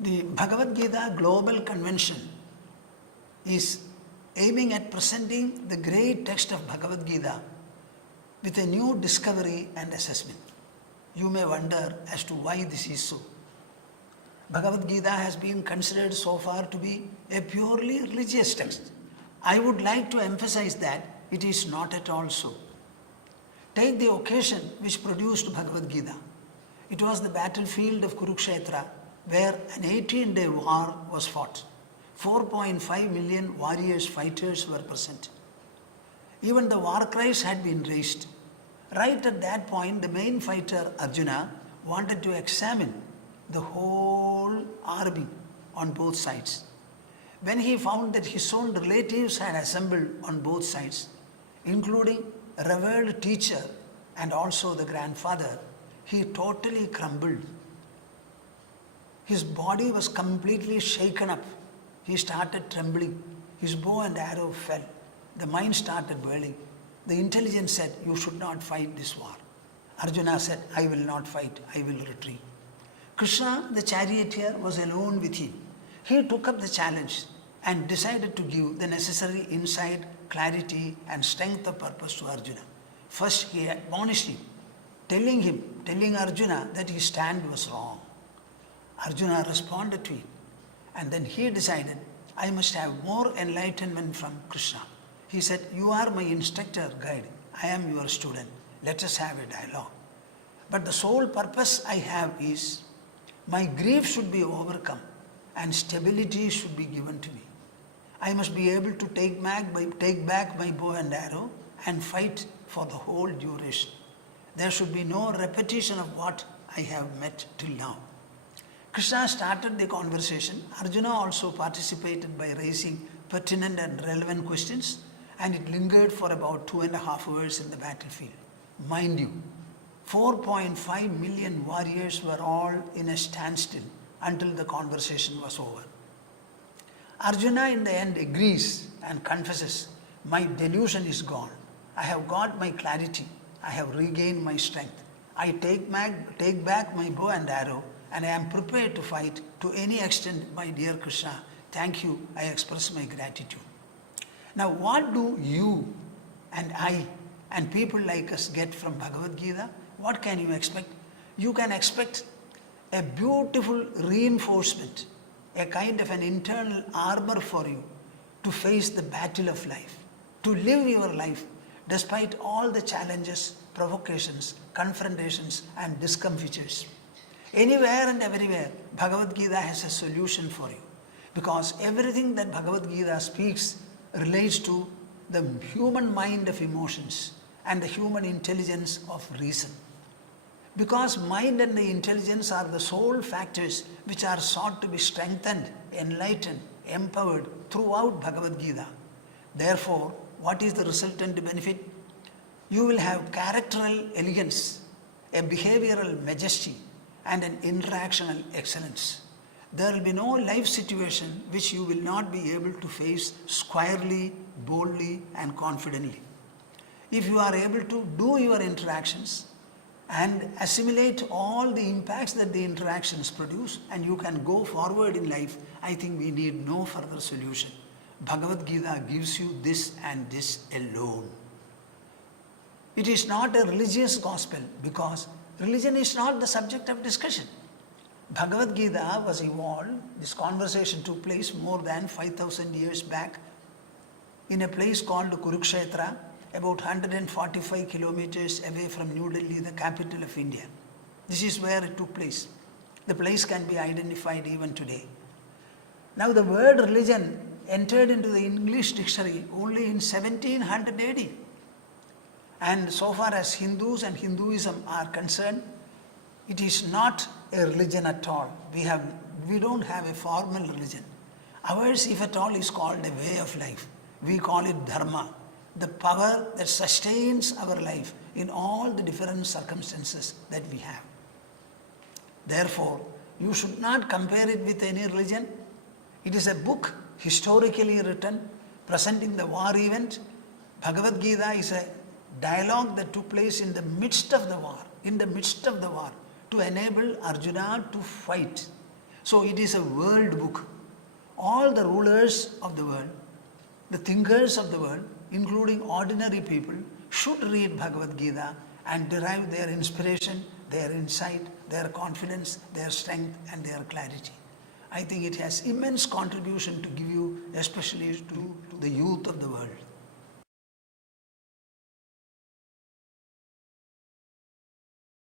The Bhagavad Gita Global Convention is aiming at presenting the great text of Bhagavad Gita with a new discovery and assessment. You may wonder as to why this is so. Bhagavad Gita has been considered so far to be a purely religious text. I would like to emphasize that it is not at all so. Take the occasion which produced Bhagavad Gita. It was the battlefield of Kurukshetra, where an 18-day war was fought. 4.5 million warriors, fighters were present. Even the war cries had been raised. Right at that point, the main fighter Arjuna wanted to examine the whole army on both sides. When he found that his own relatives had assembled on both sides, including a revered teacher and also the grandfather, he totally crumbled. His body was completely shaken up. He started trembling. His bow and arrow fell. The mind started whirling. The intelligence said, "You should not fight this war." Arjuna said, "I will not fight, I will retreat." Krishna, the charioteer, was alone with him. He took up the challenge and decided to give the necessary insight, clarity and strength of purpose to Arjuna. First he admonished him, telling Arjuna that his stand was wrong. Arjuna responded to it, and then he decided, "I must have more enlightenment from Krishna." He said, "You are my instructor, guide. I am your student. Let us have a dialogue. But the sole purpose I have is, my grief should be overcome and stability should be given to me. I must be able to take back my bow and arrow and fight for the whole duration. There should be no repetition of what I have met till now." Krishna started the conversation. Arjuna also participated by raising pertinent and relevant questions, and it lingered for about 2.5 hours in the battlefield. Mind you, 4.5 million warriors were all in a standstill until the conversation was over. Arjuna in the end agrees and confesses, "My delusion is gone. I have got my clarity. I have regained my strength. I take back my bow and arrow, and I am prepared to fight to any extent, my dear Krishna. Thank you. I express my gratitude." Now, what do you and I and people like us get from Bhagavad Gita? What can you expect? You can expect a beautiful reinforcement, a kind of an internal armor for you to face the battle of life, to live your life despite all the challenges, provocations, confrontations and discomfitures. Anywhere and everywhere, Bhagavad Gita has a solution for you, because everything that Bhagavad Gita speaks relates to the human mind of emotions and the human intelligence of reason. Because mind and the intelligence are the sole factors which are sought to be strengthened, enlightened, empowered throughout Bhagavad Gita. Therefore, what is the resultant benefit? You will have characteral elegance, a behavioral majesty, and an interactional excellence. There will be no life situation which you will not be able to face squarely, boldly, and confidently. If you are able to do your interactions and assimilate all the impacts that the interactions produce, and you can go forward in life, I think we need no further solution. Bhagavad Gita gives you this and this alone. It is not a religious gospel, because religion is not the subject of discussion. Bhagavad Gita was evolved, this conversation took place more than 5,000 years back in a place called Kurukshetra, about 145 kilometers away from New Delhi, the capital of India. This is where it took place. The place can be identified even today. Now, the word religion entered into the English dictionary only in 1700 AD. And so far as Hindus and Hinduism are concerned, it is not a religion at all. We don't have a formal religion. Ours, if at all, is called a way of life. We call it dharma, the power that sustains our life in all the different circumstances that we have. Therefore, you should not compare it with any religion. It is a book historically written, presenting the war event. Bhagavad Gita is a dialogue that took place in the midst of the war, to enable Arjuna to fight. So it is a world book. All the rulers of the world, the thinkers of the world, including ordinary people, should read Bhagavad Gita and derive their inspiration, their insight, their confidence, their strength and their clarity. I think it has immense contribution to give you, especially to the youth of the world.